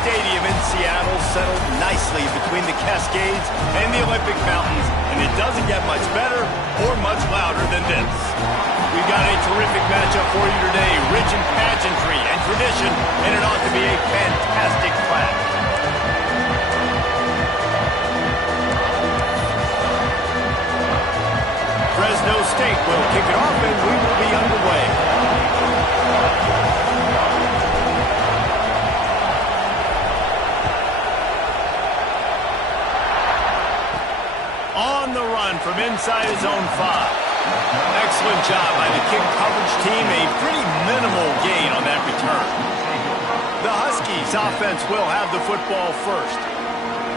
Stadium in Seattle settled nicely between the Cascades and the Olympic Mountains, and it doesn't get much better or much louder than this. We've got a terrific matchup for you today, rich in pageantry and tradition, and it ought to be a fantastic clash. Fresno State will kick it off, and we will be underway. On the run from inside his own 5. Excellent job by the kick coverage team. A pretty minimal gain on that return. The Huskies offense will have the football first.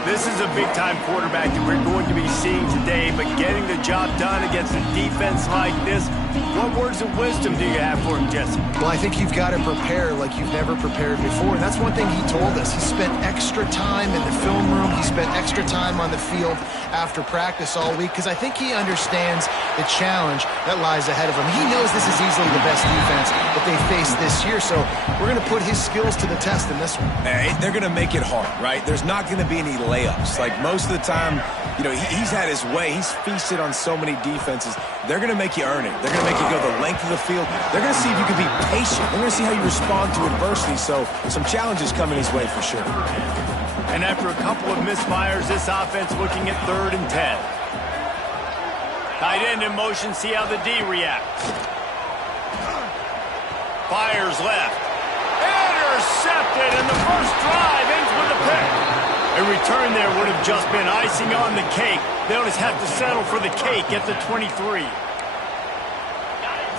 This is a big-time quarterback that we're going to be seeing today, but getting the job done against a defense like this, what words of wisdom do you have for him, Jesse? Well, I think you've got to prepare like you've never prepared before, and that's one thing he told us. He spent extra time in the film room. He spent extra time on the field after practice all week because I think he understands the challenge that lies ahead of him. He knows this is easily the best defense that they face this year, so we're going to put his skills to the test in this one. They're going to make it hard, right? There's not going to be any layups. Like most of the time, you know, he's had his way. He's feasted on so many defenses. They're going to make you earn it. They're going to make you go the length of the field. They're going to see if you can be patient. They're going to see how you respond to adversity. So some challenges coming his way for sure. And after a couple of misfires, this offense looking at 3rd and 10. Tight end in motion, see how the D reacts. Fires left. Intercepted, and the first drive ends with a pick. A return there would have just been icing on the cake. They'll just have to settle for the cake at the 23.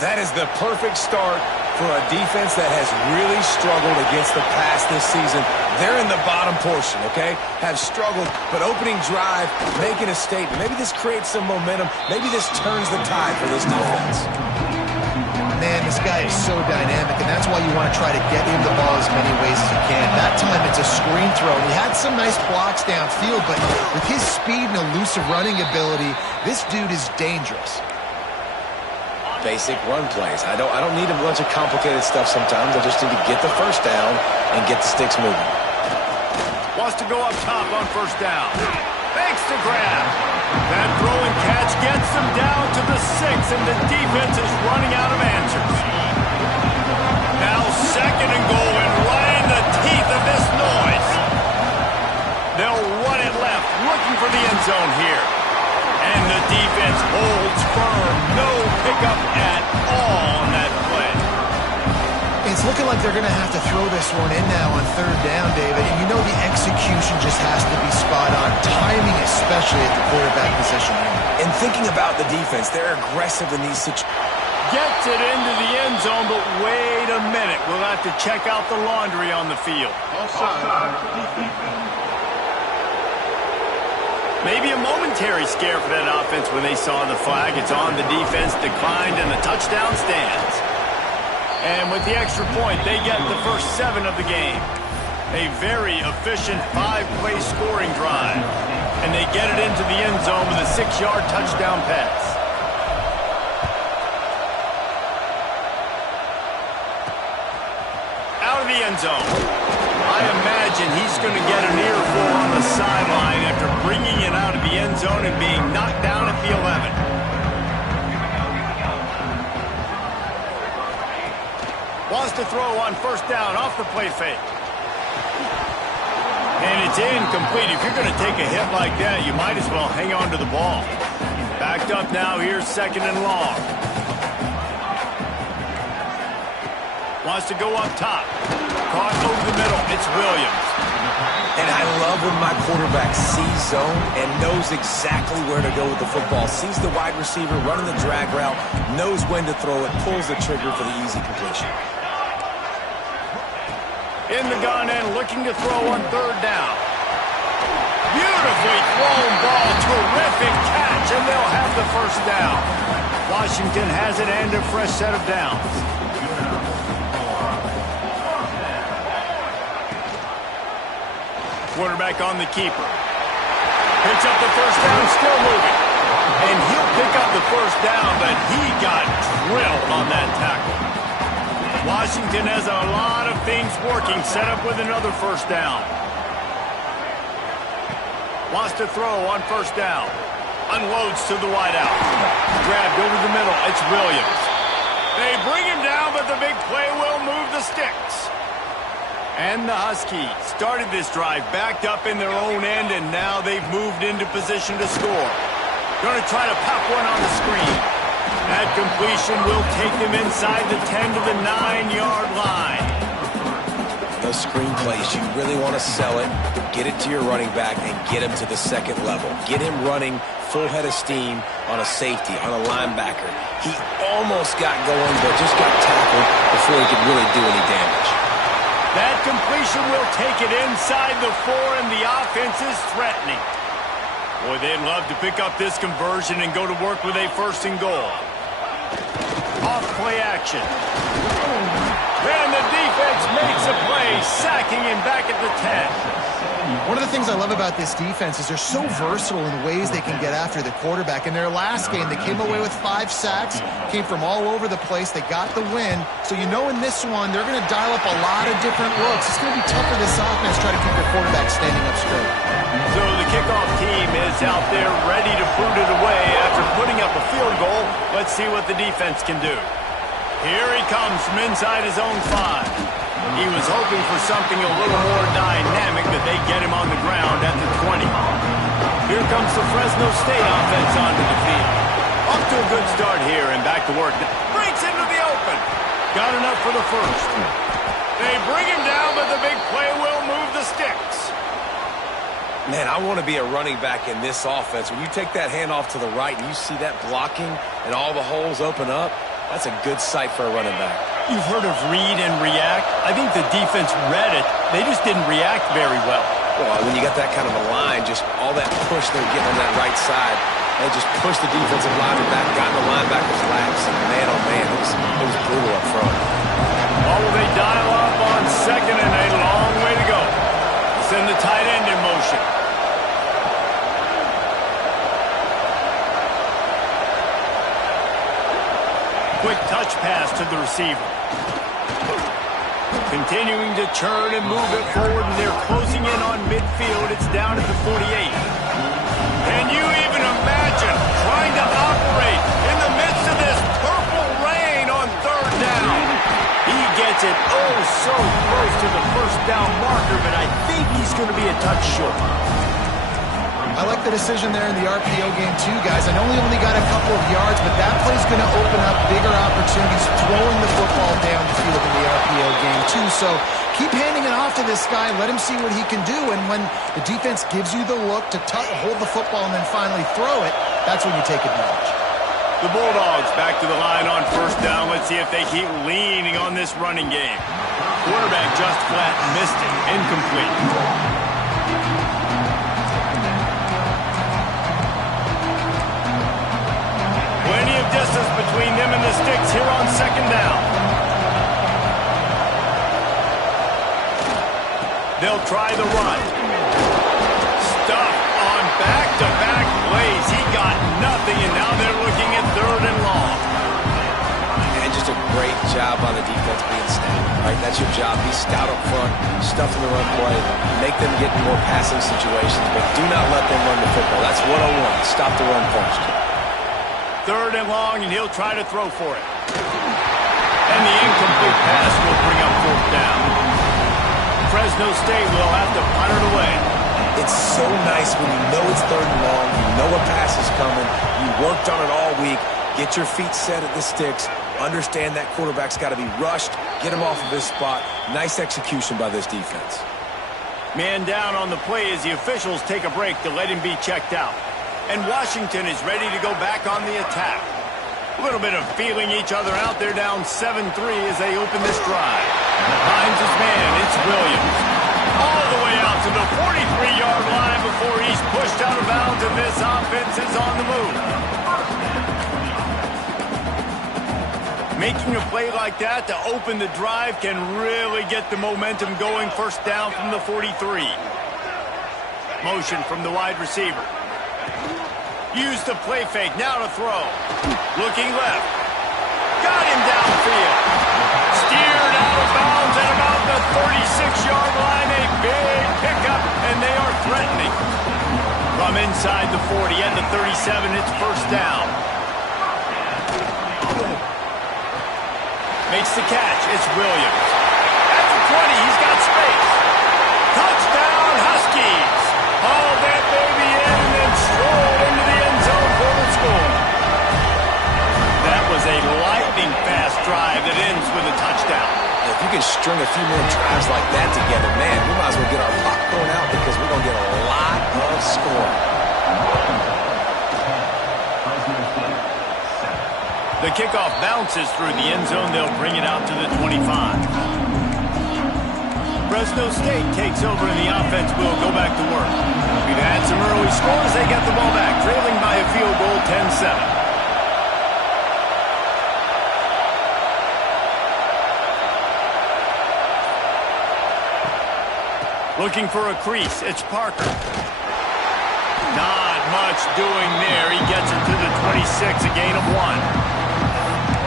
That is the perfect start for a defense that has really struggled against the pass this season. They're in the bottom portion, okay? Have struggled, but opening drive, making a statement. Maybe this creates some momentum. Maybe this turns the tide for this defense. Man, this guy is so dynamic, and that's why you want to try to get him the ball as many ways as you can. That time, it's a screen throw. He had some nice blocks downfield, but with his speed and elusive running ability, this dude is dangerous. Basic run plays. I don't need a bunch of complicated stuff sometimes. I just need to get the first down and get the sticks moving. Wants to go up top on first down. Fakes the grab. That throw and catch gets them down to the 6, and the defense is running out of answers. Now 2nd and goal, and right in the teeth of this noise. They'll run it left, looking for the end zone here. And the defense holds firm. No pickup at all on that play. It's looking like they're going to have to throw this one in now on 3rd down, David. And you know the execution just has to be spot on. Timing, especially at the quarterback position. And thinking about the defense, they're aggressive in these situations. Gets it into the end zone, but wait a minute. We'll have to check out the laundry on the field. Maybe a momentary scare for that offense when they saw the flag. It's on, the defense declined, and the touchdown stands. And with the extra point, they get the first 7 of the game. A very efficient 5-play scoring drive. And they get it into the end zone with a 6-yard touchdown pass. Out of the end zone. I imagine he's going to get an earful on the sideline after bringing it out of the end zone and being knocked down at the 11. Wants to throw on first down off the play fake. And it's incomplete. If you're going to take a hit like that, you might as well hang on to the ball. Backed up now. Here's 2nd and long. Wants to go up top. Caught over the middle. It's Williams. And I love when my quarterback sees zone and knows exactly where to go with the football. Sees the wide receiver running the drag route, knows when to throw it, pulls the trigger for the easy completion. In the gun and looking to throw on 3rd down. Beautifully thrown ball. Terrific catch, and they'll have the first down. Washington has it and a fresh set of downs. Quarterback on the keeper. Picks up the first down, still moving. And he'll pick up the first down, but he got drilled on that tackle. Washington has a lot of things working, set up with another first down. Wants to throw on first down. Unloads to the wideout. Grabbed over the middle. It's Williams. They bring him down, but the big play will move the sticks. And the Huskies started this drive backed up in their own end, and now they've moved into position to score. Going to try to pop one on the screen. That completion will take them inside the 10 to the 9-yard line. Those screen plays, you really want to sell it, get it to your running back, and get him to the second level. Get him running full head of steam on a safety, on a linebacker. He almost got going, but just got tackled before he could really do any damage. That completion will take it inside the 4, and the offense is threatening. Boy, they'd love to pick up this conversion and go to work with a first and goal. Off play action. And the defense makes a play, sacking him back at the 10. One of the things I love about this defense is they're so versatile in the ways they can get after the quarterback. In their last game, they came away with 5 sacks, came from all over the place. They got the win. So you know in this one, they're going to dial up a lot of different looks. It's going to be tough for this offense to try to keep their quarterback standing up straight. So the kickoff team is out there ready to boot it away after putting up a field goal. Let's see what the defense can do. Here he comes from inside his own 5. He was hoping for something a little more dynamic, but they get him on the ground at the 20. Here comes the Fresno State offense onto the field. Off to a good start here and back to work. Breaks into the open. Got enough for the first. They bring him down, but the big play will move the sticks. Man, I want to be a running back in this offense. When you take that handoff to the right and you see that blocking and all the holes open up, that's a good sight for a running back. You've heard of read and react. I think the defense read it. They just didn't react very well. Well, when you got that kind of a line, just all that push they're getting on that right side, they just pushed the defensive lineman back, got in the linebacker's laps, and man, oh man, it was brutal up front. Oh, will they dial up on second and a long way to go? Send the tight end in motion. Quick touch pass to the receiver. Continuing to churn and move it forward, and they're closing in on midfield. It's down at the 48. Can you even imagine trying to operate in the midst of this purple rain on third down? He gets it oh so close to the first down marker, but I think he's going to be a touch short. I like the decision there in the RPO game too, guys. I know he only got a couple of yards, but that play's going to open up bigger opportunities throwing the football down the field in the RPO game too. So keep handing it off to this guy. Let him see what he can do. And when the defense gives you the look to hold the football and then finally throw it, that's when you take advantage. The Bulldogs back to the line on first down. Let's see if they keep leaning on this running game. Quarterback just flat missed it. Incomplete. Plenty of distance between them and the sticks here on second down. They'll try the run. Stuffed on back-to-back plays. He got nothing, and now they're looking at third and long. And just a great job on the defense being stout. Right, that's your job. Be stout up front, stuff in the run play, make them get in more passing situations, but do not let them run the football. That's 101. Stop the run first. Third and long, and he'll try to throw for it. And the incomplete pass will bring up fourth down. Fresno State will have to punt it away. It's so nice when you know it's third and long, you know a pass is coming, you worked on it all week, get your feet set at the sticks, understand that quarterback's got to be rushed, get him off of his spot. Nice execution by this defense. Man down on the play as the officials take a break to let him be checked out. And Washington is ready to go back on the attack. A little bit of feeling each other out. They're down 7-3 as they open this drive. Finds his man. It's Williams. All the way out to the 43-yard line before he's pushed out of bounds, and this offense is on the move. Making a play like that to open the drive can really get the momentum going. First down from the 43. Motion from the wide receiver. Use the play fake, now to throw. Looking left. Got him downfield. Steer bounds at about the 36-yard line. A big pickup, and they are threatening. From inside the 40 and the 37, it's first down. Makes the catch. It's Williams. At the 20, he's got space. Touchdown, Huskies. Haul that baby in and then strolled into the end zone for the score. That was a lightning-fast drive that ends with a touchdown. If you can string a few more drives like that together, man, we might as well get our popcorn out because we're going to get a lot of scoring. The kickoff bounces through the end zone. They'll bring it out to the 25. Fresno State takes over and the offense will go back to work. We've had some early scores. They get the ball back, trailing by a field goal, 10-7. Looking for a crease. It's Parker. Not much doing there. He gets it to the 26, a gain of 1.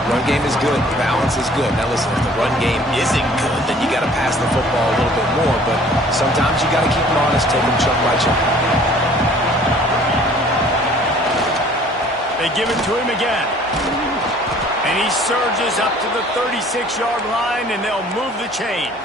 Run game is good. Balance is good. Now listen, if the run game isn't good, then you got to pass the football a little bit more. But sometimes you got to keep them honest, take them chunk by chunk. They give it to him again. And he surges up to the 36-yard line, and they'll move the chains.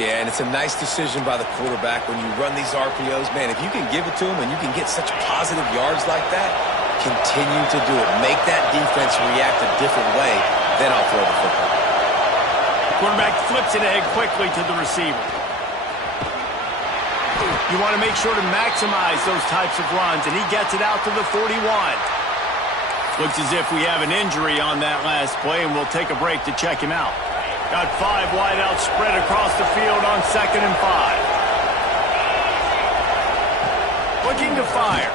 Yeah, and it's a nice decision by the quarterback when you run these RPOs. Man, if you can give it to him and you can get such positive yards like that, continue to do it. Make that defense react a different way, then I'll throw the football. Quarterback flips it ahead quickly to the receiver. You want to make sure to maximize those types of runs, and he gets it out to the 41. Looks as if we have an injury on that last play, and we'll take a break to check him out. Got 5 wide out spread across the field on 2nd and 5. Looking to fire.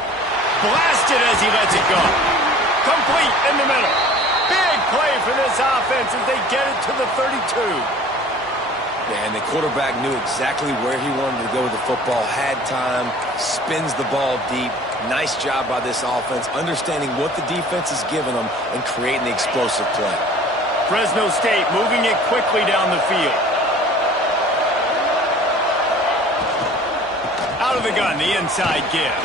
Blasted as he lets it go. Complete in the middle. Big play for this offense as they get it to the 32. Yeah, and the quarterback knew exactly where he wanted to go with the football, had time, spins the ball deep. Nice job by this offense, understanding what the defense is giving them and creating the explosive play. Fresno State moving it quickly down the field. Out of the gun, the inside give.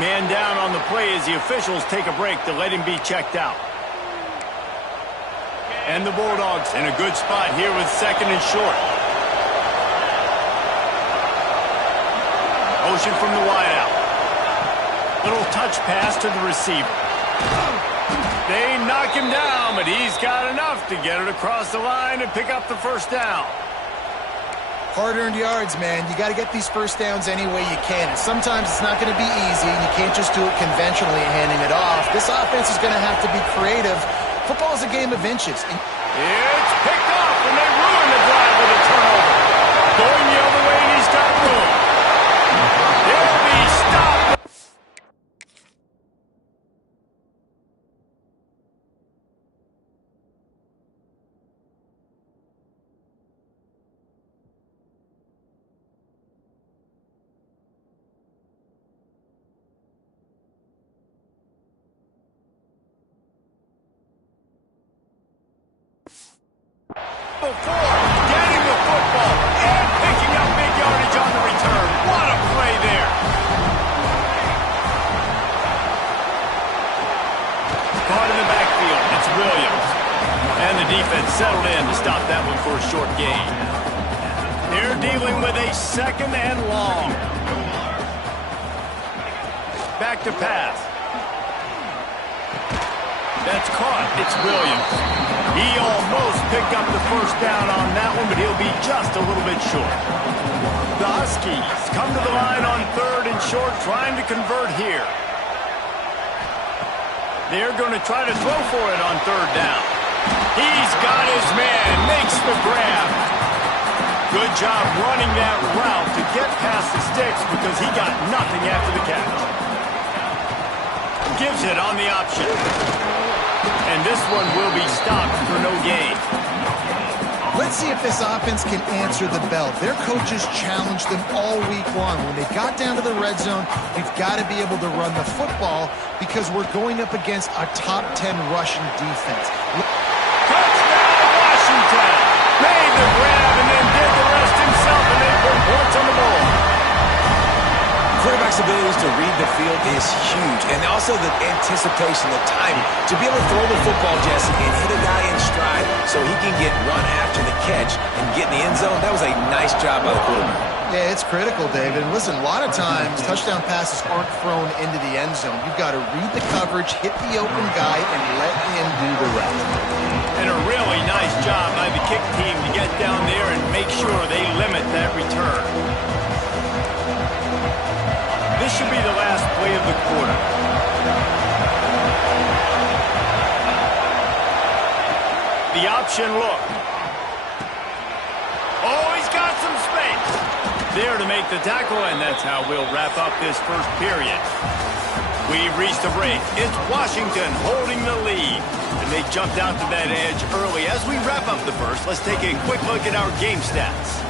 Man down on the play as the officials take a break to let him be checked out. And the Bulldogs in a good spot here with 2nd and short. Motion from the wideout. Little touch pass to the receiver. They knock him down, but he's got enough to get it across the line and pick up the first down. Hard-earned yards, man. You got to get these first downs any way you can. And sometimes it's not going to be easy, and you can't just do it conventionally handing it off. This offense is going to have to be creative. Football is a game of inches. It's picked off, and they ruin the drive with a turnover. Going the other way, and he's got room. He'll be stopped. Before getting the football and picking up big yardage on the return. What a play there. Caught in the backfield. It's Williams. And the defense settled in to stop that one for a short gain. They're dealing with a 2nd and long. Back to pass. That's caught. It's Williams. He almost picked up the first down on that one, but he'll be just a little bit short. The Huskies come to the line on 3rd and short, trying to convert here. They're going to try to throw for it on 3rd down. He's got his man, makes the grab. Good job running that route to get past the sticks because he got nothing after the catch. Gives it on the option. And this one will be stopped for no gain. Let's see if this offense can answer the bell. Their coaches challenged them all week long. When they got down to the red zone, we've got to be able to run the football because we're going up against a top 10 rushing defense. Touchdown, Washington. Made the grab and then did the rest himself, and they put points on the board. Quarterback's abilities to read the field is huge, and also the anticipation, the timing. To be able to throw the football, Jesse, and hit a guy in stride so he can get run after the catch and get in the end zone, that was a nice job by the quarterback. Yeah, it's critical, David. And listen, a lot of times touchdown passes aren't thrown into the end zone. You've got to read the coverage, hit the open guy, and let him do the rest. And a really nice job by the kick team to get down there and make sure they limit that return. This should be the last play of the quarter. The option look. Oh, he's got some space. There to make the tackle, and that's how we'll wrap up this first period. We've reached a break. It's Washington holding the lead, and they jumped out to that edge early. As we wrap up the first, let's take a quick look at our game stats.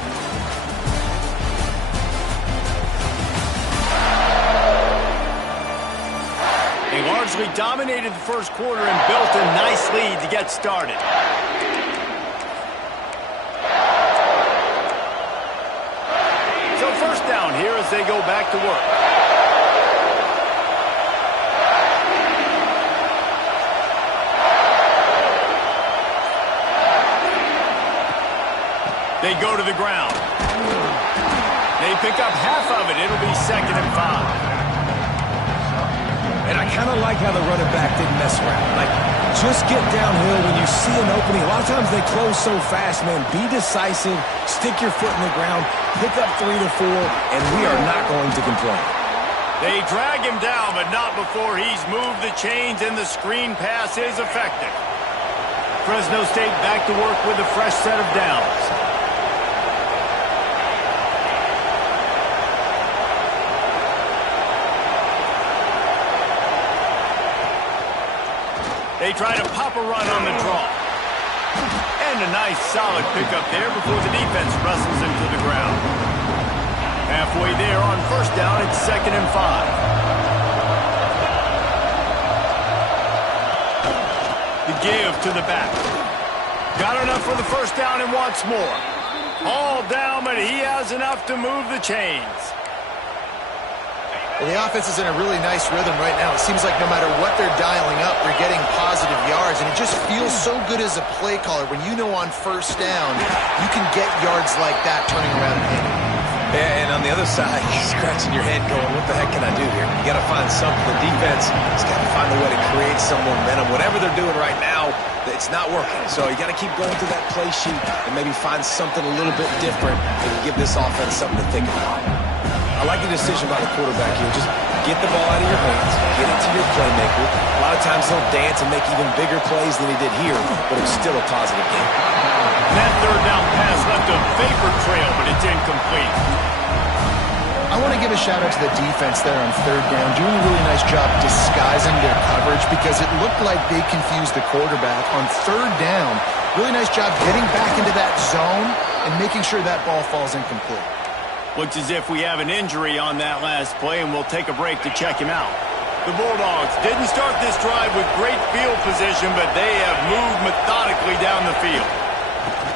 They largely dominated the first quarter and built a nice lead to get started. So first down here as they go back to work. They go to the ground. They pick up half of it. It'll be 2nd and 5. And I kind of like how the running back didn't mess around. Like, just get downhill when you see an opening. A lot of times they close so fast, man. Be decisive, stick your foot in the ground, pick up 3 to 4, and we are not going to complain. They drag him down, but not before he's moved the chains, and the screen pass is effective. Fresno State back to work with a fresh set of downs. They try to pop a run on the draw. And a nice solid pickup there before the defense wrestles him to the ground. Halfway there on first down, it's 2nd and 5. The give to the back. Got enough for the first down and wants more. All down, but he has enough to move the chains. Well, the offense is in a really nice rhythm right now. It seems like no matter what they're dialing up, they're getting positive yards, and it just feels so good as a play caller when you know on first down you can get yards like that turning around and hitting. Yeah, and on the other side, you're scratching your head going, what the heck can I do here? You got to find something. The defense has got to find a way to create some momentum. Whatever they're doing right now, it's not working. So you got to keep going through that play sheet and maybe find something a little bit different that can give this offense something to think about. I like the decision by the quarterback here. Just get the ball out of your hands, get it to your playmaker. A lot of times he'll dance and make even bigger plays than he did here, but it was still a positive game. That third down pass left a vapor trail, but it's incomplete. I want to give a shout out to the defense there on third down, doing a really nice job disguising their coverage because it looked like they confused the quarterback on third down. Really nice job getting back into that zone and making sure that ball falls incomplete. Looks as if we have an injury on that last play, and we'll take a break to check him out. The Bulldogs didn't start this drive with great field position, but they have moved methodically down the field.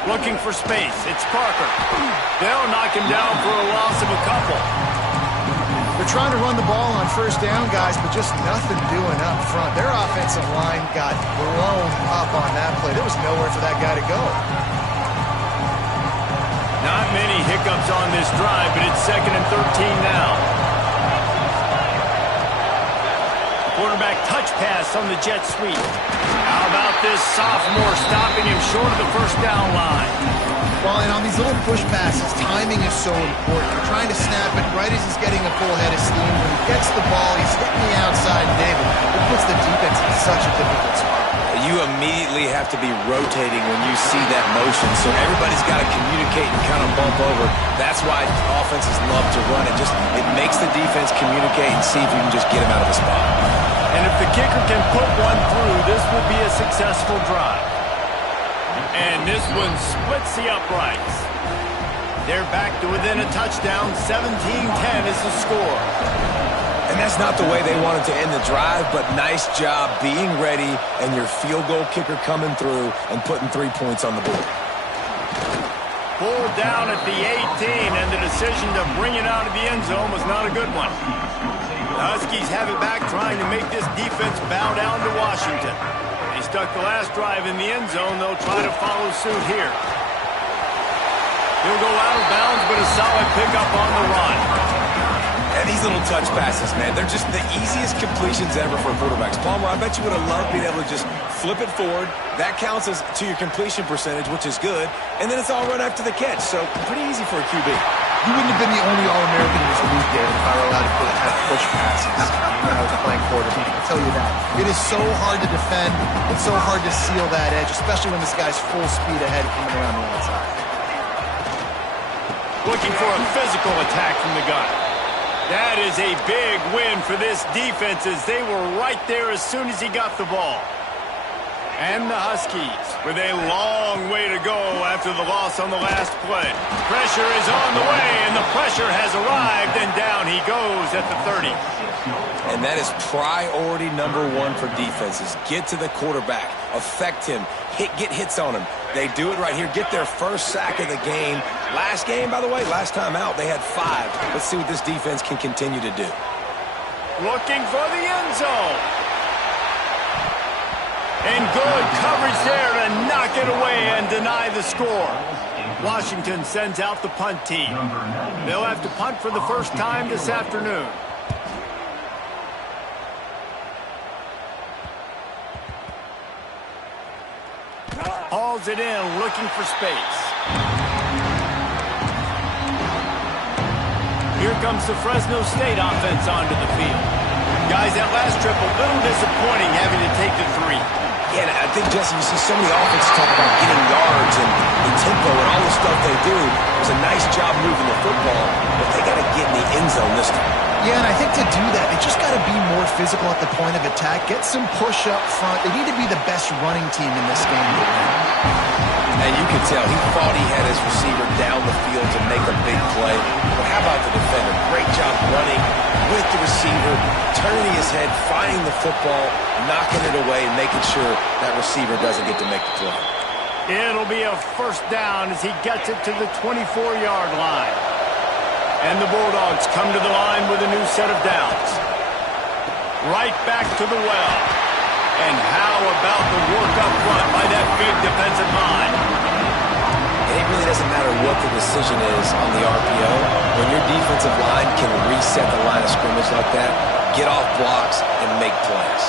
Looking for space. It's Parker. They'll knock him down for a loss of a couple. They're trying to run the ball on first down, guys, but just nothing doing up front. Their offensive line got blown up on that play. There was nowhere for that guy to go. Not many hiccups on this drive, but it's 2nd and 13 now. Quarterback touch pass on the jet sweep. How about this sophomore stopping him short of the first down line? Well, and on these little push passes, timing is so important. You're trying to snap it right as he's getting a full head of steam. When he gets the ball, he's hitting the outside, David. It puts the defense in such a difficult spot. You immediately have to be rotating when you see that motion, so everybody's got to communicate and kind of bump over. That's why offenses love to run it. It makes the defense communicate and see if you can just get him out of the spot. And if the kicker can put one through, this will be a successful drive. And this one splits the uprights. They're back to within a touchdown. 17-10 is the score. And that's not the way they wanted to end the drive, but nice job being ready and your field goal kicker coming through and putting 3 points on the board. Pulled down at the 18, and the decision to bring it out of the end zone was not a good one. The Huskies have it back, trying to make this defense bow down to Washington. They stuck the last drive in the end zone. They'll try to follow suit here. He'll go out of bounds, but a solid pickup on the run. And these little touch passes, man, they're just the easiest completions ever for quarterbacks. Palmer, I bet you would have loved being able to just flip it forward. That counts as to your completion percentage, which is good. And then it's all run after the catch, so pretty easy for a QB. You wouldn't have been the only All-American in this league there if I were allowed to have push passes when I was playing quarterback. I'll tell you that. It is so hard to defend. It's so hard to seal that edge, especially when this guy's full speed ahead coming around the outside. Looking for a physical attack from the gun. That is a big win for this defense, as they were right there as soon as he got the ball. And the Huskies with a long way to go after the loss on the last play. Pressure is on the way, and the pressure has arrived, and down he goes at the 30. And that is priority number one for defenses. Get to the quarterback, affect him, get hits on him. They do it right here. Get their first sack of the game. Last game, by the way, last time out, they had 5. Let's see what this defense can continue to do. Looking for the end zone. And good coverage there to knock it away and deny the score. Washington sends out the punt team. They'll have to punt for the first time this afternoon. Hauls it in, looking for space. Here comes the Fresno State offense onto the field. Guys, that last trip, a little disappointing having to take the 3. Yeah, and I think, Jesse, you see so many offenses talk about getting yards and the tempo and all the stuff they do. It was a nice job moving the football, but they got to get in the end zone this time. Yeah, and I think to do that, they just got to be more physical at the point of attack. Get some push up front. They need to be the best running team in this game. And you can tell he thought he had his receiver down the field to make a big play. But how about the defender? Great job running with the receiver, turning his head, finding the football, knocking it away, and making sure that receiver doesn't get to make the play. It'll be a first down as he gets it to the 24-yard line. And the Bulldogs come to the line with a new set of downs. Right back to the well. And how about the work up front by that big defensive line? It really doesn't matter what the decision is on the RPO. When your defensive line can reset the line of scrimmage like that, get off blocks and make plays.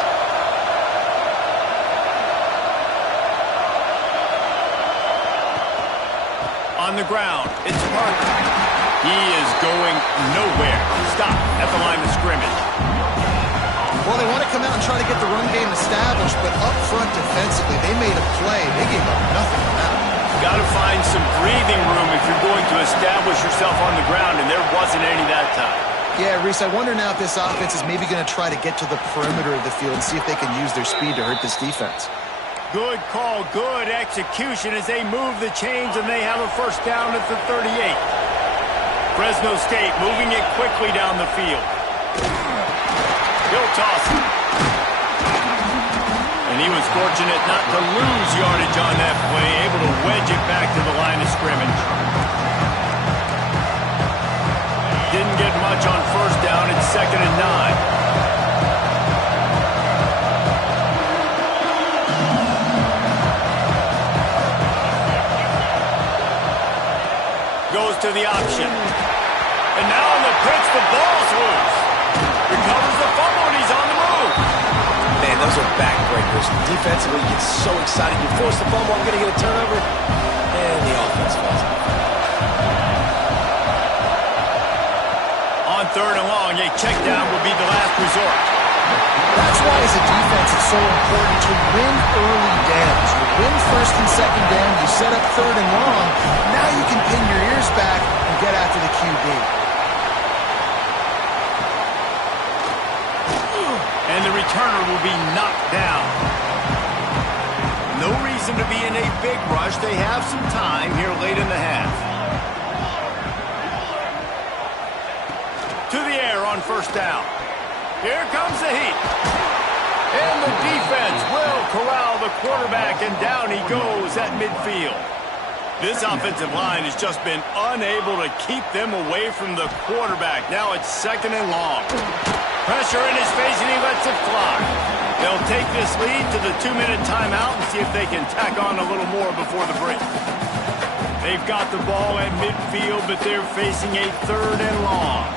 On the ground, it's Parker. He is going nowhere. Stop at the line of scrimmage. Well, they want to come out and try to get the run game established, but up front defensively, they made a play. They gave up nothing on that. Got to find some breathing room if you're going to establish yourself on the ground, and there wasn't any that time. Yeah, Reese, I wonder now if this offense is maybe going to try to get to the perimeter of the field and see if they can use their speed to hurt this defense. Good call, good execution as they move the chains, and they have a first down at the 38. Fresno State moving it quickly down the field. He'll toss it. And he was fortunate not to lose yardage on that play, able to wedge it back to the line of scrimmage. Didn't get much on first down. It's 2nd and 9. Goes to the option. And now in the pitch, the ball's loose. Recovers the fumble, and he's on the move. Man, those are backbreakers. Defensively, you get so excited. You force the fumble, I'm going to get a turnover, and the offense falls out. On 3rd and long, a check down will be the last resort. That's why, as a defense, it's so important to win early downs. You win 1st and 2nd down, you set up 3rd and long. Now you can pin your ears back and get after the QB. And the returner will be knocked down. No reason to be in a big rush. They have some time here late in the half. To the air on first down. Here comes the heat. And the defense will corral the quarterback, and down he goes at midfield. This offensive line has just been unable to keep them away from the quarterback. Now it's 2nd and long. Pressure in his face, and he lets it fly. They'll take this lead to the 2-minute timeout and see if they can tack on a little more before the break. They've got the ball at midfield, but they're facing a 3rd and long.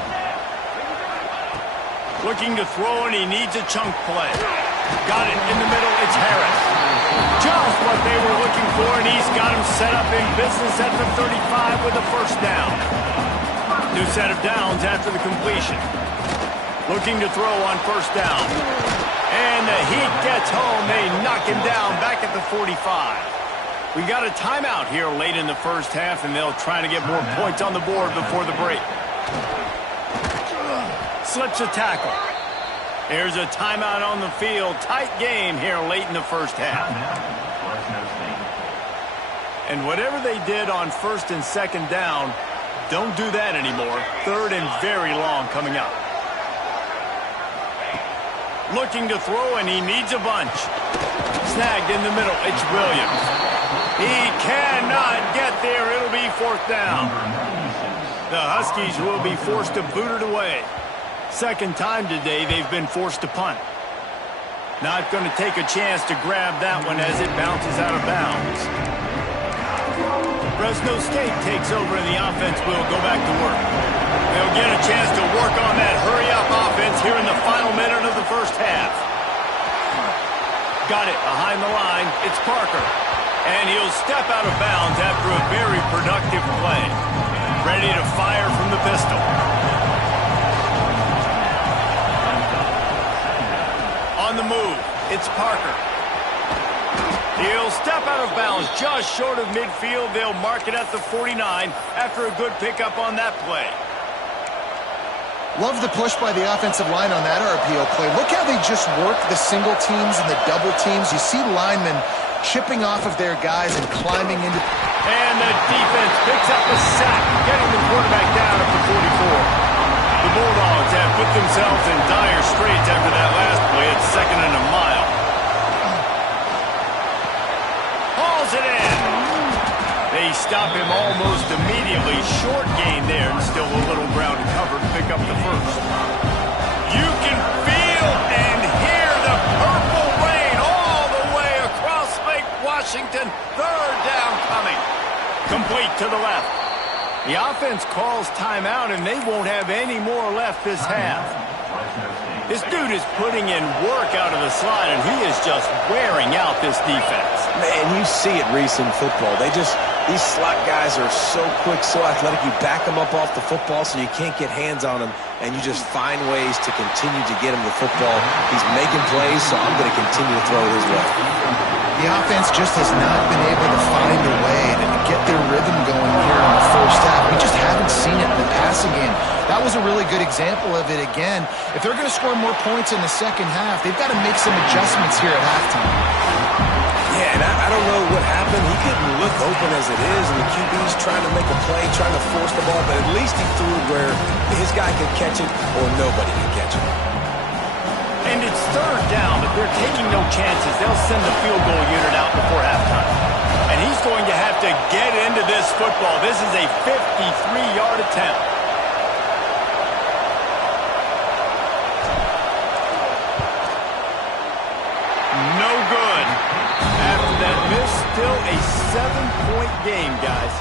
Looking to throw, and he needs a chunk play. Got it in the middle. It's Harris. Just what they were looking for, and he's got him set up in business at the 35 with a 1st down. New set of downs after the completion. Looking to throw on 1st down. And the Heat gets home. They knock him down back at the 45. We got a timeout here late in the 1st half, and they'll try to get more points on the board before the break. Slips a tackle. There's a timeout on the field. Tight game here late in the 1st half. And whatever they did on 1st and 2nd down, don't do that anymore. 3rd and very long coming up. Looking to throw, and he needs a bunch. Snagged in the middle. It's Williams. He cannot get there. It'll be 4th down. The Huskies will be forced to boot it away. 2nd time today they've been forced to punt. Not going to take a chance to grab that one as it bounces out of bounds. Fresno State takes over and the offense will go back to work. They'll get a chance to work on that hurry-up offense here in the final minute of the 1st half. Got it behind the line. It's Parker. And he'll step out of bounds after a very productive play. Ready to fire from the pistol. On the move, it's Parker. He'll step out of bounds just short of midfield. They'll mark it at the 49 after a good pickup on that play. Love the push by the offensive line on that RPO play. Look how they just work the single teams and the double teams. You see linemen chipping off of their guys and climbing into... And the defense picks up a sack, getting the quarterback down at the 44. The Bulldogs have put themselves in dire straits after that last play. It's 2nd and a mile. Hauls it in. They stop him almost immediately. Short gain there, and still a little ground to cover to pick up the 1st. You can feel and hear the purple rain all the way across Lake Washington. 3rd down coming. Complete to the left. The offense calls timeout, and they won't have any more left this half. This dude is putting in work out of the slot, and he is just wearing out this defense. Man, you see it, Reese, in football. These slot guys are so quick, so athletic. You back them up off the football so you can't get hands on them, and you just find ways to continue to get him the football. He's making plays, so I'm going to continue to throw it his way. The offense just has not been able to find a way to get their rhythm going here in the 1st half. We just haven't seen it in the passing game. That was a really good example of it again. If they're going to score more points in the 2nd half, they've got to make some adjustments here at halftime. Yeah, and I don't know what happened. He didn't look open as it is, and the QB's trying to make a play, trying to force the ball, but at least he threw it where his guy could catch it or nobody could catch it. And it's 3rd down, but they're taking no chances. They'll send the field goal unit out before halftime. And he's going to have to get into this football. This is a 53-yard attempt. No good. After that miss, still a 7-point game, guys.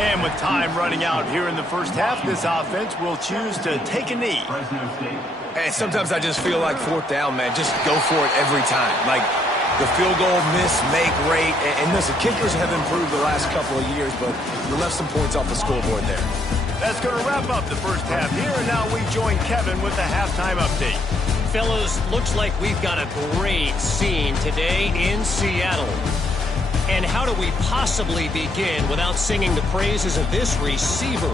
And with time running out here in the 1st half, this offense will choose to take a knee. Hey, sometimes I just feel like 4th down, man. Just go for it every time. Like the field goal, miss, make rate. And listen, kickers have improved the last couple of years, but you left some points off the scoreboard there. That's going to wrap up the 1st half here, and now we join Kevin with the halftime update. Fellas, looks like we've got a great scene today in Seattle. And how do we possibly begin without singing the praises of this receiver?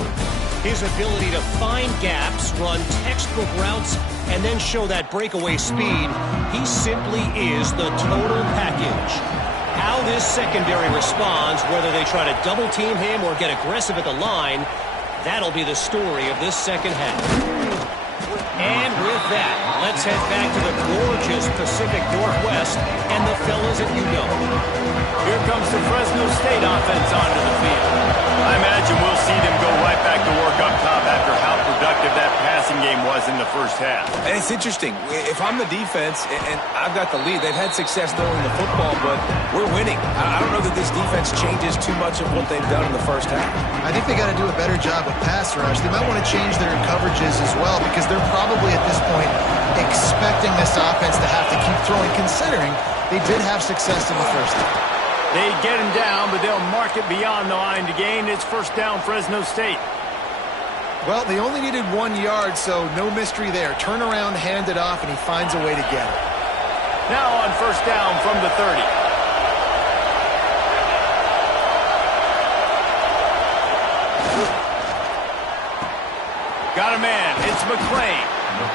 His ability to find gaps, run textbook routes, and then show that breakaway speed. He simply is the total package. How this secondary responds, whether they try to double-team him or get aggressive at the line, that'll be the story of this 2nd half. And with that, Let's head back to the gorgeous Pacific Northwest and the fellas that you know. Here comes the Fresno State offense onto the field. I imagine we'll see them go right back to work up top after how productive that passing game was in the first half. And it's interesting. If I'm the defense and I've got the lead, they've had success throwing the football, but we're winning. I don't know that this defense changes too much of what they've done in the first half. I think they got to do a better job with pass rush. They might want to change their coverages as well because they're probably at this point expecting this offense to have to keep throwing, considering they did have success in the first half. They get him down, but they'll mark it beyond the line to gain. It's first down, Fresno State. Well, they only needed 1 yard, so no mystery there. Turn around, hand it off, and he finds a way to get it. Now on first down from the 30. Got a man. It's McClain.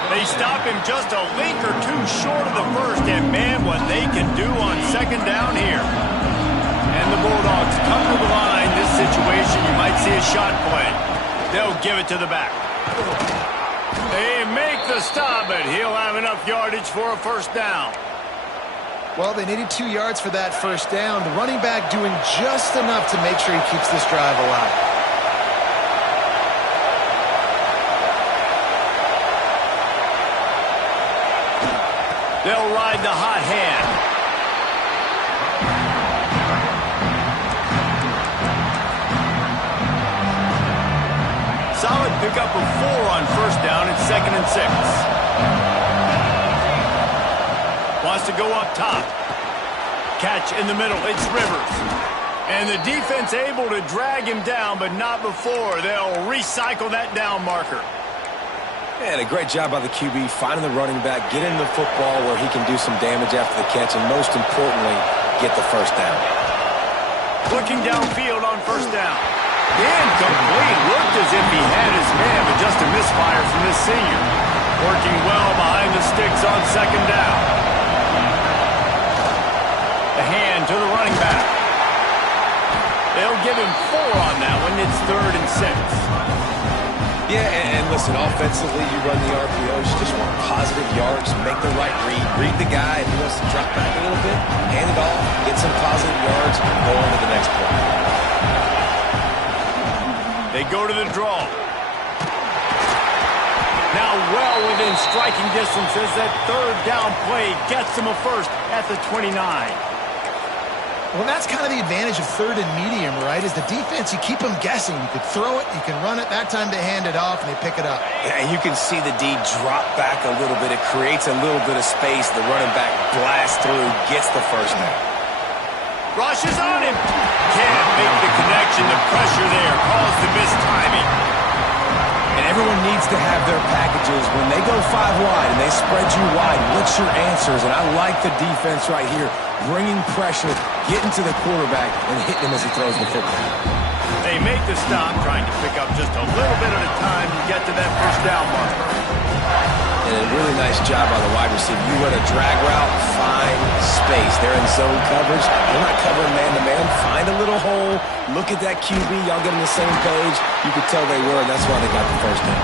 They stop him just a link or two short of the first, and man, what they can do on second down here. And the Bulldogs come to the line. This situation, you might see a shot play. They'll give it to the back. They make the stop, but he'll have enough yardage for a first down. Well, they needed 2 yards for that first down. The running back doing just enough to make sure he keeps this drive alive. They'll ride the hot hand. Solid pickup of 4 on first down. It's 2nd and 6. Wants to go up top. Catch in the middle. It's Rivers. And the defense able to drag him down, but not before. They'll recycle that down marker. And a great job by the QB, finding the running back, getting the football where he can do some damage after the catch, and most importantly, get the first down. Looking downfield on first down. Incomplete. Looked as if he had his man, but just a misfire from this senior. Working well behind the sticks on second down. The hand to the running back. They'll give him 4 on that one. It's 3rd and 6. Yeah, and listen, offensively, you run the RPOs. You just want positive yards, make the right read the guy. If he wants to drop back a little bit, hand it off, get some positive yards, go on to the next play. They go to the draw. Now well within striking distance as that third down play gets them a first at the 29. Well, that's kind of the advantage of third and medium, right? Is the defense, you keep them guessing. You could throw it, you can run it. That time they hand it off, and they pick it up. Yeah, and you can see the D drop back a little bit. It creates a little bit of space. The running back blasts through, gets the first down. Rushes on him. Can't make the connection. The pressure there caused the missed timing. And everyone needs to have their packages. When they go 5 wide and they spread you wide, what's your answers? And I like the defense right here, bringing pressure, getting to the quarterback, and hitting him as he throws the football. They make the stop, trying to pick up just a little bit at a time to get to that first down marker. And a really nice job by the wide receiver. You run a drag route, find space. They're in zone coverage. They're not covering man-to-man. Find a little hole. Look at that QB. Y'all get on the same page. You could tell they were, and that's why they got the first down.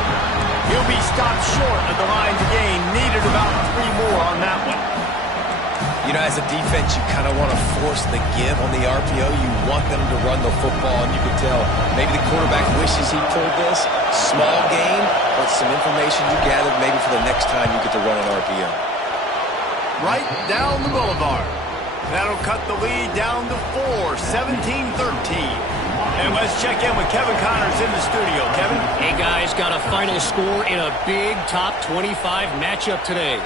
He'll be stopped short at the line to gain. Needed about 3 more on that one. You know, as a defense, you kind of want to force the give on the RPO. You want them to run the football, and you can tell maybe the quarterback wishes he pulled this. Small gain, but some information you gathered maybe for the next time you get to run an RPO. Right down the boulevard. That'll cut the lead down to 4, 17-13. And let's check in with Kevin Connors in the studio. Kevin? Hey, guys, got a final score in a big top 25 matchup today.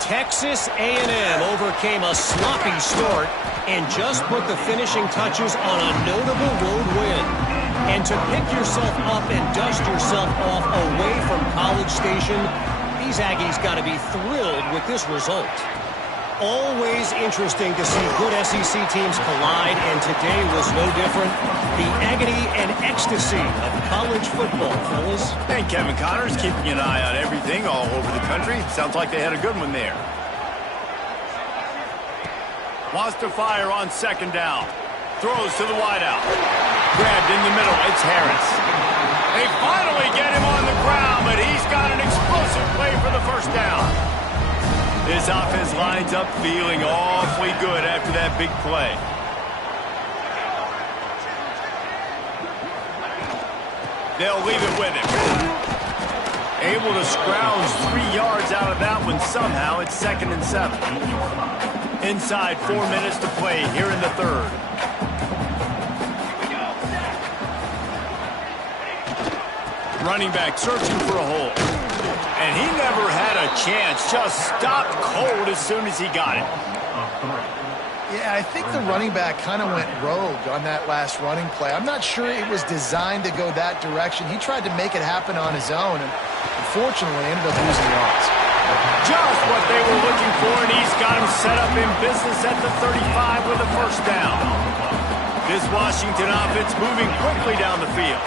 Texas A&M overcame a sloppy start and just put the finishing touches on a notable road win. And to pick yourself up and dust yourself off away from College Station, these Aggies got to be thrilled with this result. Always interesting to see good SEC teams collide, and today was no different. The agony and ecstasy of college football, fellas. And Kevin Connors keeping an eye on everything all over the country. Sounds like they had a good one there. Wants to fire on second down. Throws to the wideout. Grabbed in the middle. It's Harris. They finally get him on the ground, but he's got an explosive play for the first down. This offense lines up feeling awfully good after that big play. They'll leave it with him. Able to scrounge 3 yards out of that one somehow. It's 2nd and 7. Inside 4 minutes to play here in the third. Running back searching for a hole. And he never had a chance. Just stopped cold as soon as he got it. Yeah, I think the running back kind of went rogue on that last running play. I'm not sure it was designed to go that direction. He tried to make it happen on his own, and unfortunately ended up losing yards. Just what they were looking for, and he's got him set up in business at the 35 with a first down. This Washington offense moving quickly down the field.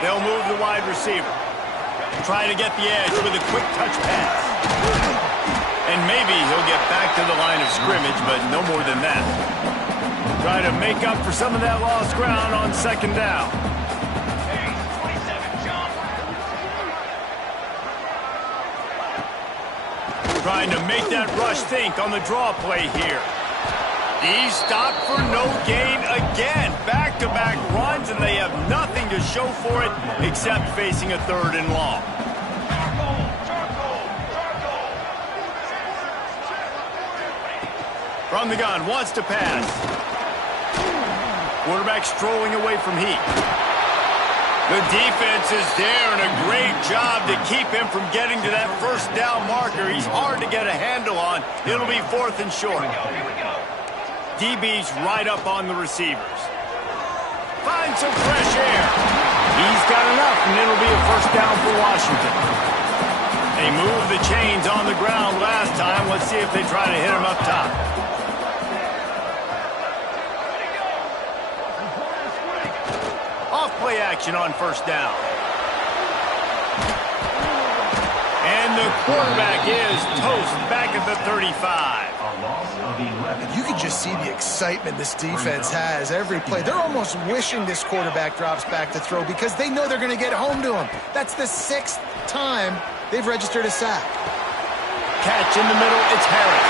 They'll move the wide receiver. Trying to get the edge with a quick touch pass. And maybe he'll get back to the line of scrimmage, but no more than that. Trying to make up for some of that lost ground on 2nd down. Trying to make that rush think on the draw play here. He's stopped for no gain again. Back-to-back runs, and they have nothing to show for it except facing a 3rd and long. From the gun, wants to pass. Quarterback strolling away from heat. The defense is there, and a great job to keep him from getting to that first down marker. He's hard to get a handle on. It'll be 4th and short. DB's right up on the receivers. Find some fresh air. He's got enough, and it'll be a first down for Washington. They moved the chains on the ground last time. Let's see if they try to hit him up top. Off-play action on first down. And the quarterback is toast back at the 35. You can just see the excitement this defense has every play. They're almost wishing this quarterback drops back to throw because they know they're going to get home to him. That's the 6th time they've registered a sack. Catch in the middle, it's Harris.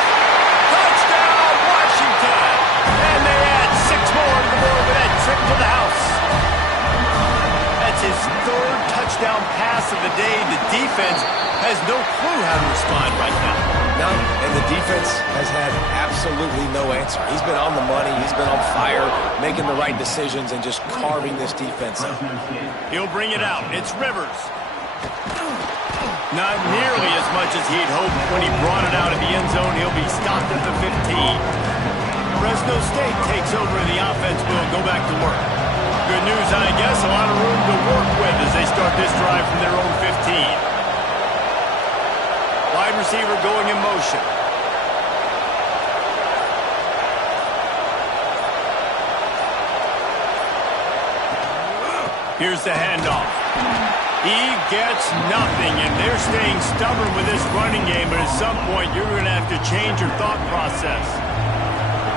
Touchdown, Washington! And they add 6 more to the board with that trip to the house. That's his 3rd touchdown pass of the day. The defense has no clue how to respond right now. No, and the defense has had absolutely no answer. He's been on the money. He's been on fire, making the right decisions and just carving this defense up. He'll bring it out. It's Rivers. Not nearly as much as he'd hoped when he brought it out of the end zone. He'll be stopped at the 15. Fresno State takes over and the offense will go back to work. Good news, I guess. A lot of room to work with as they start this drive from their own 15. Wide receiver going in motion. Here's the handoff. He gets nothing, and they're staying stubborn with this running game, but at some point you're going to have to change your thought process.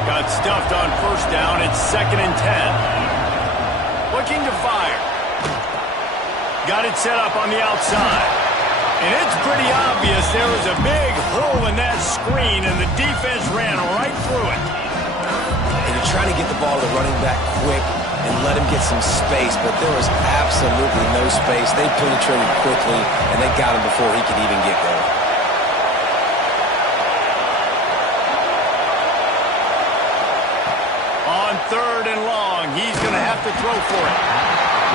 Got stuffed on first down. It's 2nd and 10. Looking to fire. Got it set up on the outside. And it's pretty obvious there was a big hole in that screen, and the defense ran right through it. And you're trying to get the ball to the running back quick and let him get some space, but there was absolutely no space. They penetrated quickly, and they got him before he could even get going. On 3rd and long, he's going to have to throw for it.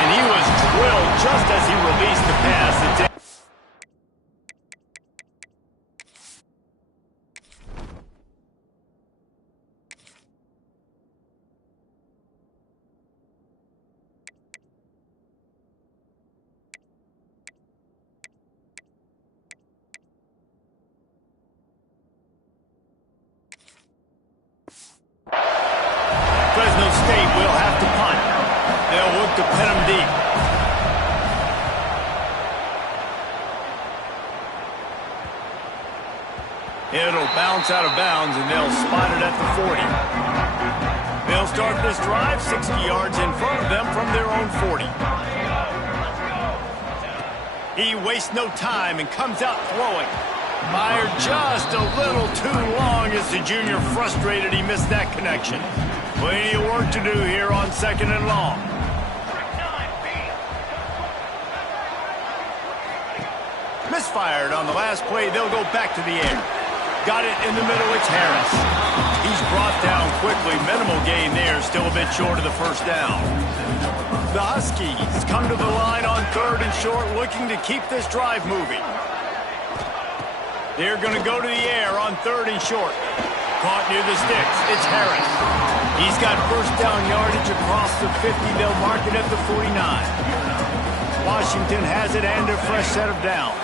And he was drilled just as he released the pass. Fresno State will have to punt. They'll look to pin him deep. It'll bounce out of bounds, and they'll spot it at the 40. They'll start this drive 60 yards in front of them from their own 40. He wastes no time and comes out throwing. Fired just a little too long as the junior frustrated he missed that connection. Plenty of work to do here on 2nd and long. Misfired on the last play. They'll go back to the air. Got it in the middle. It's Harris. He's brought down quickly. Minimal gain there. Still a bit short of the first down. The Huskies come to the line on 3rd and short, looking to keep this drive moving. They're going to go to the air on 3rd and short. Caught near the sticks. It's Harris. He's got first down yardage across the 50. They'll mark it at the 49. Washington has it and a fresh set of downs.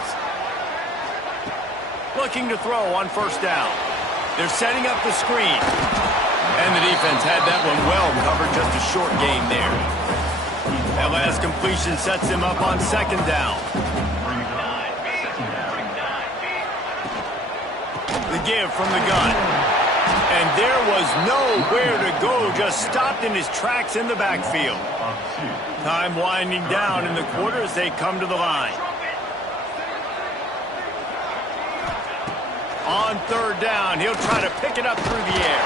Looking to throw on 1st down. They're setting up the screen. And the defense had that one well covered. Just a short gain there. That last completion sets him up on 2nd down. The give from the gun. And there was nowhere to go. Just stopped in his tracks in the backfield. Time winding down in the quarter as they come to the line. On 3rd down, he'll try to pick it up through the air.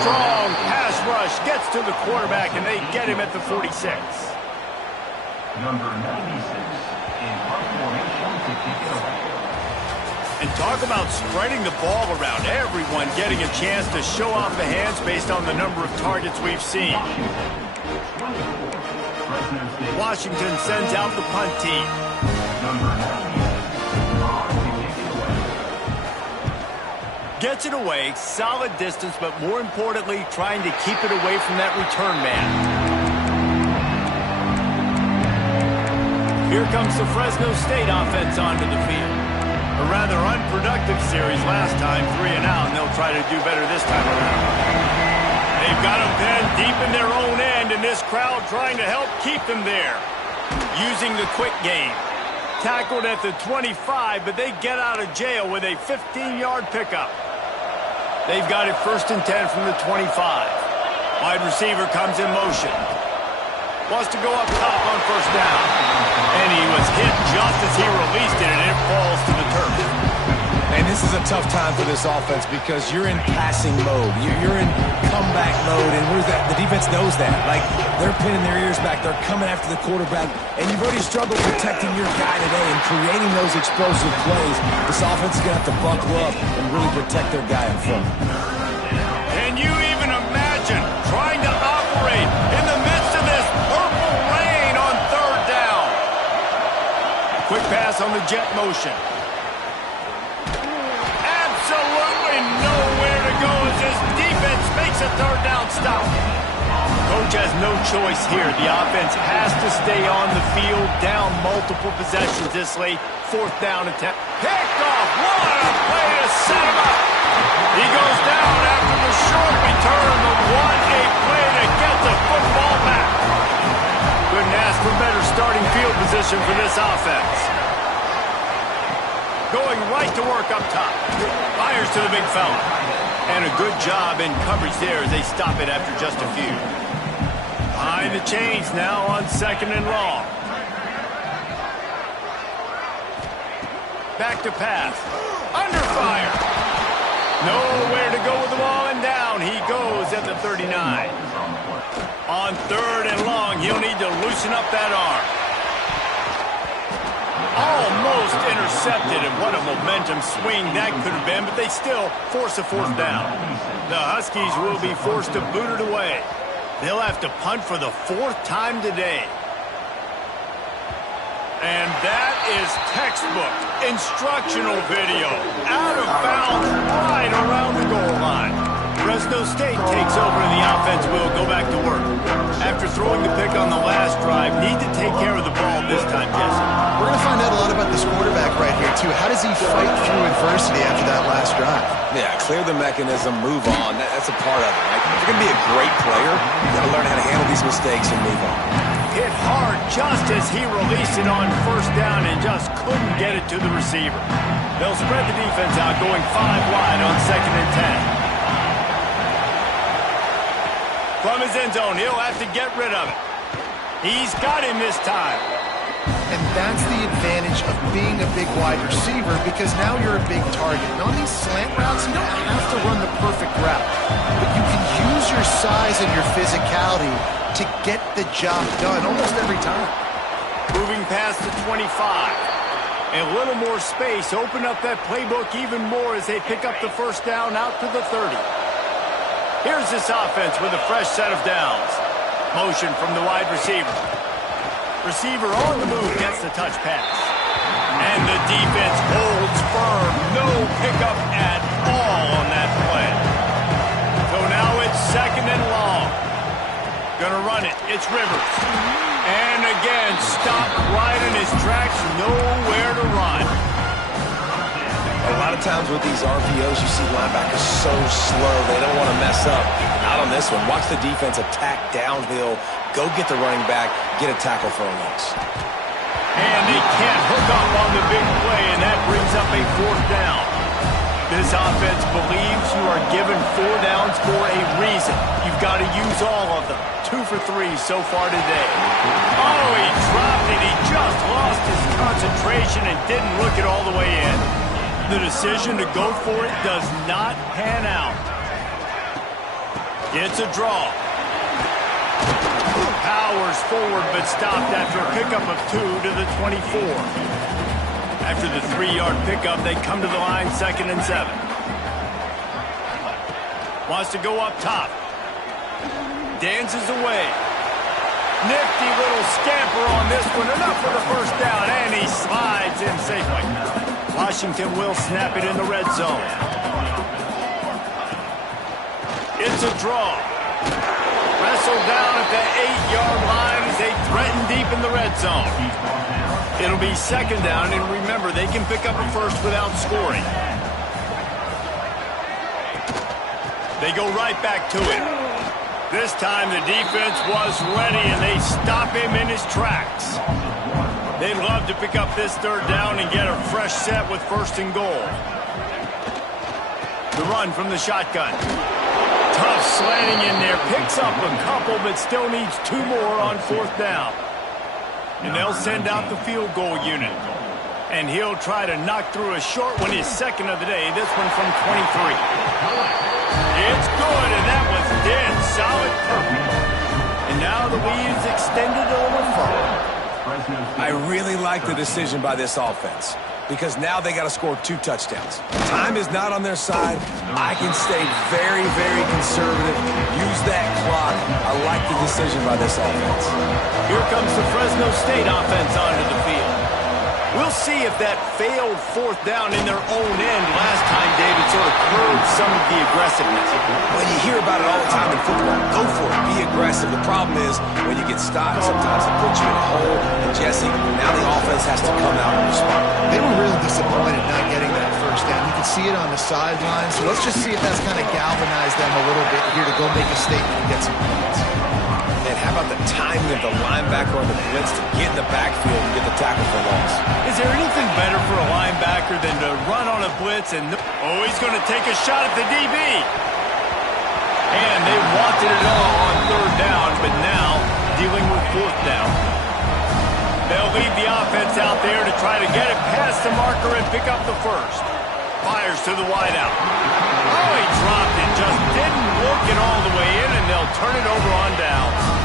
Strong pass rush gets to the quarterback, and they get him at the 46. Number 96 in our formation to kick it away. And talk about spreading the ball around. Everyone getting a chance to show off the hands based on the number of targets we've seen. Washington sends out the punt team. Number 96 Gets it away, solid distance, but more importantly, trying to keep it away from that return man. Here comes the Fresno State offense onto the field. A rather unproductive series last time, 3 and out, and they'll try to do better this time around. They've got them pinned deep in their own end, and this crowd trying to help keep them there. Using the quick game. Tackled at the 25, but they get out of jail with a 15-yard pickup. They've got it 1st and 10 from the 25. Wide receiver comes in motion. Wants to go up top on 1st down. And he was hit just as he released it, and it falls to the turf. And this is a tough time for this offense because you're in passing mode. You're in comeback mode, and what is that? The defense knows that. Like, they're pinning their ears back. They're coming after the quarterback, and you've already struggled protecting your guy today and creating those explosive plays. This offense is going to have to buckle up and really protect their guy in front. Can you even imagine trying to operate in the midst of this purple rain on 3rd down? Quick pass on the jet motion. Absolutely nowhere to go as his defense makes a 3rd down stop. Coach has no choice here. The offense has to stay on the field, down multiple possessions this late. 4th down attempt. Picked off. What a play to set him up. He goes down after the short return. The 1-8 play to get the football back. Couldn't ask for better starting field position for this offense. Going right to work up top. Fires to the big fella. And a good job in coverage there as they stop it after just a few. Behind the chains now on 2nd and long. Back to pass. Under fire. Nowhere to go with the ball, and down he goes at the 39. On 3rd and long, he'll need to loosen up that arm. Almost intercepted, and what a momentum swing that could have been, but they still force a 4th down. The Huskies will be forced to boot it away. They'll have to punt for the 4th time today. And that is textbook instructional video. Out of bounds right around the goal line. Fresno State takes over and the offense will go back to work. After throwing the pick on the last drive, need to take care of the ball this time, Jesse. We're going to find out a lot about this quarterback right here, too. How does he fight through adversity after that last drive? Yeah, clear the mechanism, move on. That's a part of it, right? If you're going to be a great player, you got to learn how to handle these mistakes and move on. Hit hard just as he released it on 1st down and just couldn't get it to the receiver. They'll spread the defense out, going 5 wide on 2nd and 10. From his end zone, he'll have to get rid of it. He's got him this time. And that's the advantage of being a big wide receiver, because now you're a big target. And on these slant routes, you don't have to run the perfect route, but you can use your size and your physicality to get the job done almost every time. Moving past the 25. And a little more space. Open up that playbook even more as they pick up the first down out to the 30. Here's this offense with a fresh set of downs. Motion from the wide receiver. Receiver on the move gets the touch pass. And the defense holds firm. No pickup at all on that play. So now it's second and long. Gonna run it. It's Rivers. And again, stopped right in his tracks. Nowhere to run. A lot of times with these RPOs, you see linebackers so slow. They don't want to mess up. Not on this one. Watch the defense attack downhill. Go get the running back. Get a tackle for a loss. And they can't hook up on the big play, and that brings up a fourth down. This offense believes you are given 4 downs for a reason. You've got to use all of them. 2 for 3 so far today. Oh, he dropped it. He just lost his concentration and didn't look it all the way in. The decision to go for it does not pan out. It's a draw. Powers forward, but stopped after a pickup of 2 to the 24. After the 3-yard pickup, they come to the line, 2nd and 7. Wants to go up top. Dances away. Nifty little scamper on this one. Enough for the first down, and he slides in safely. Washington will snap it in the red zone. It's a draw. Wrestled down at the 8-yard line as they threaten deep in the red zone. It'll be second down, and remember, they can pick up a first without scoring. They go right back to it. This time the defense was ready, and they stop him in his tracks. They'd love to pick up this third down and get a fresh set with 1st and goal. The run from the shotgun. Tough slanting in there. Picks up a couple, but still needs 2 more on 4th down. And they'll send out the field goal unit. And he'll try to knock through a short one, his 2nd of the day. This one from 23. It's good, and that was dead solid perfect. And now the lead is extended a little further. I really like the decision by this offense, because now they got to score 2 touchdowns. Time is not on their side. I can stay very, very conservative. Use that clock. I like the decision by this offense. Here comes the Fresno State offense onto the field. We'll see if that failed 4th down in their own end last time, David, sort of curbed some of the aggressiveness. Well, you hear about it all the time in football. Go for it. Be aggressive. The problem is when you get stopped, sometimes it puts you in a hole. And, Jesse, now the offense has to come out and respond. They were really disappointed not getting that first down. You can see it on the sidelines. So let's just see if that's kind of galvanized them a little bit here to go make a statement and get some points. And how about the timing of the linebacker on the blitz to get in the backfield and get the tackle for loss? Is there anything better for a linebacker than to run on a blitz and... Oh, he's going to take a shot at the DB. And they wanted it all on 3rd down, but now dealing with 4th down. They'll lead the offense out there to try to get it past the marker and pick up the first. Fires to the wideout. Oh, he dropped it. Just didn't work it all the way in, and they'll turn it over on downs.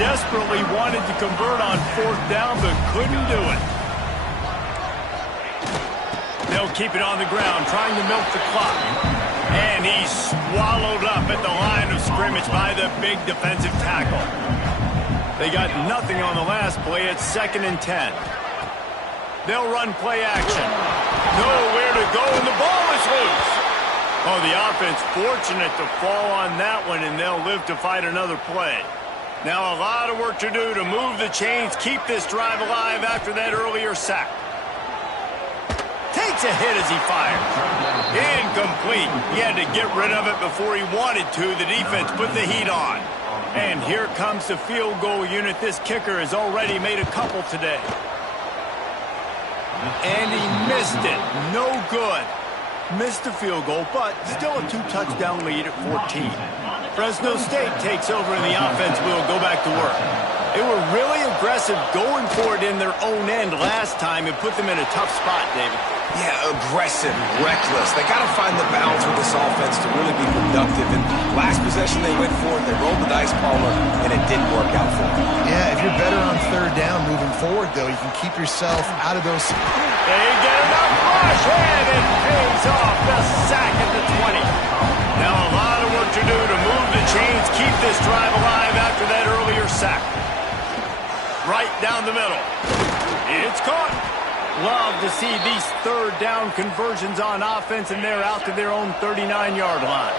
Desperately wanted to convert on 4th down, but couldn't do it. They'll keep it on the ground, trying to milk the clock. And he's swallowed up at the line of scrimmage by the big defensive tackle. They got nothing on the last play. It's 2nd and 10. They'll run play action. Nowhere to go, and the ball is loose. Oh, the offense fortunate to fall on that one, and they'll live to fight another play. Now a lot of work to do to move the chains, keep this drive alive after that earlier sack. Takes a hit as he fires. Incomplete. He had to get rid of it before he wanted to. The defense put the heat on. And here comes the field goal unit. This kicker has already made a couple today. And he missed it. No good. Missed the field goal, but still a 2-touchdown lead at 14. Fresno State takes over, and the offense will go back to work. They were really aggressive going for it in their own end last time and put them in a tough spot, David. Yeah, aggressive, reckless. They got to find the balance with this offense to really be productive. And last possession they went for it, they rolled the dice, Palmer, and it didn't work out for them. Yeah, if you're better on third down moving forward, though, you can keep yourself out of those. They get enough rush, and it pays off. The sack at the 20. Now a lot of work to do to move the chains, keep this drive alive after that earlier sack. Right down the middle. It's caught. Love to see these third down conversions on offense, and they're out to their own 39-yard line.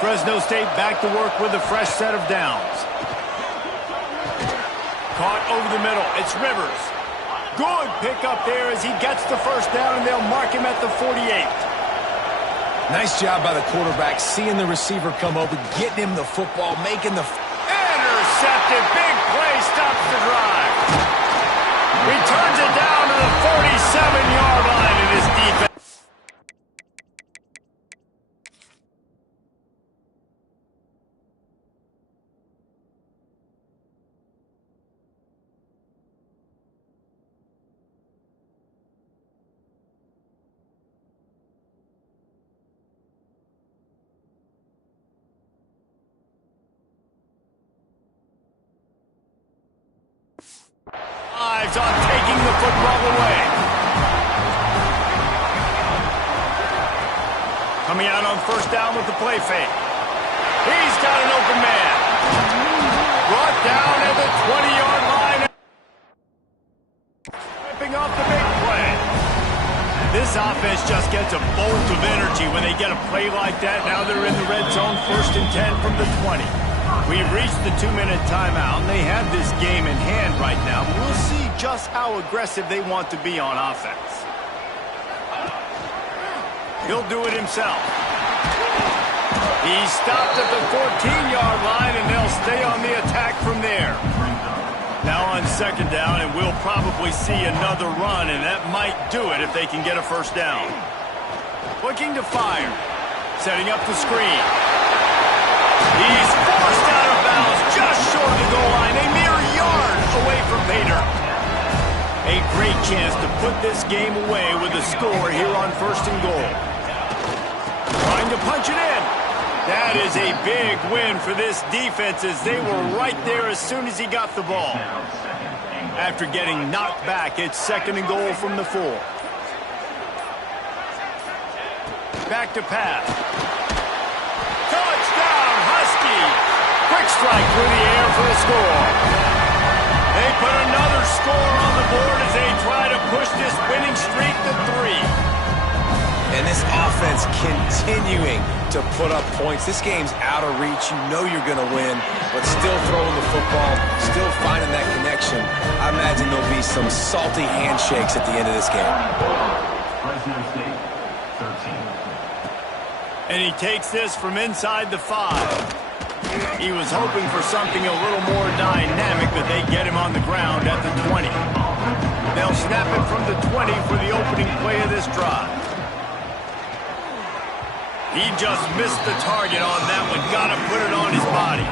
Fresno State back to work with a fresh set of downs. Caught over the middle. It's Rivers. Good pickup there as he gets the first down, and they'll mark him at the 48. Nice job by the quarterback, seeing the receiver come open, getting him the football, making the... Intercepted. Big play stops the drive. Returns it down to the 47-yard line in his defense. On taking the football away. Coming out on first down with the play fake. He's got an open man. Brought down at the 20-yard line. Ripping off the big play. This offense just gets a bolt of energy when they get a play like that. Now they're in the red zone, 1st and 10 from the 20. We've reached the 2-minute timeout, and they have this game in hand right now. We'll see just how aggressive they want to be on offense. He'll do it himself. He's stopped at the 14-yard line, and they'll stay on the attack from there. Now on second down, and we'll probably see another run, and that might do it if they can get a first down. Looking to fire. Setting up the screen. He's forced out of bounds just short of the goal line, a mere yard away from Vader. A great chance to put this game away with a score here on 1st and goal. Trying to punch it in. That is a big win for this defense as they were right there as soon as he got the ball. After getting knocked back, it's 2nd and goal from the 4. Back to pass. Quick strike through the air for the score. They put another score on the board as they try to push this winning streak to 3. And this offense continuing to put up points. This game's out of reach. You know you're going to win, but still throwing the football, still finding that connection. I imagine there'll be some salty handshakes at the end of this game. Fresno State, 13. And he takes this from inside the 5. He was hoping for something a little more dynamic, but they get him on the ground at the 20. They'll snap it from the 20 for the opening play of this drive. He just missed the target on that one. Got to put it on his body.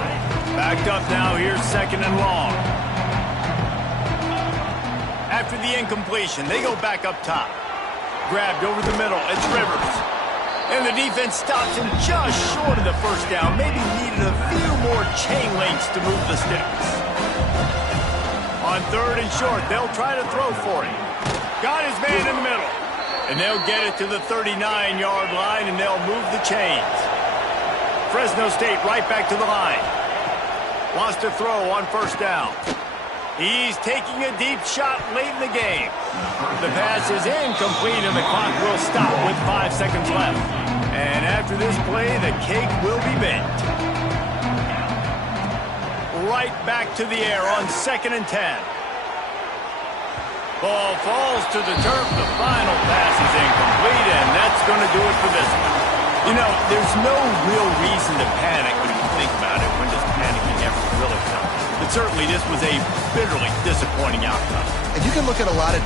Backed up now. Here's 2nd and long. After the incompletion, they go back up top. Grabbed over the middle. It's Rivers. And the defense stops him just short of the first down. Maybe needed a few more chain links to move the sticks. On 3rd and short, they'll try to throw for him. Got his man in the middle. And they'll get it to the 39-yard line, and they'll move the chains. Fresno State right back to the line. Wants to throw on first down. He's taking a deep shot late in the game. The pass is incomplete, and the clock will stop with 5 seconds left. And after this play, the cake will be baked. Right back to the air on 2nd and 10. Ball falls to the turf. The final pass is incomplete, and that's going to do it for this one. You know, there's no real reason to panic when you think about it. When does panicking ever really come? But certainly this was a bitterly disappointing outcome. And you can look at a lot of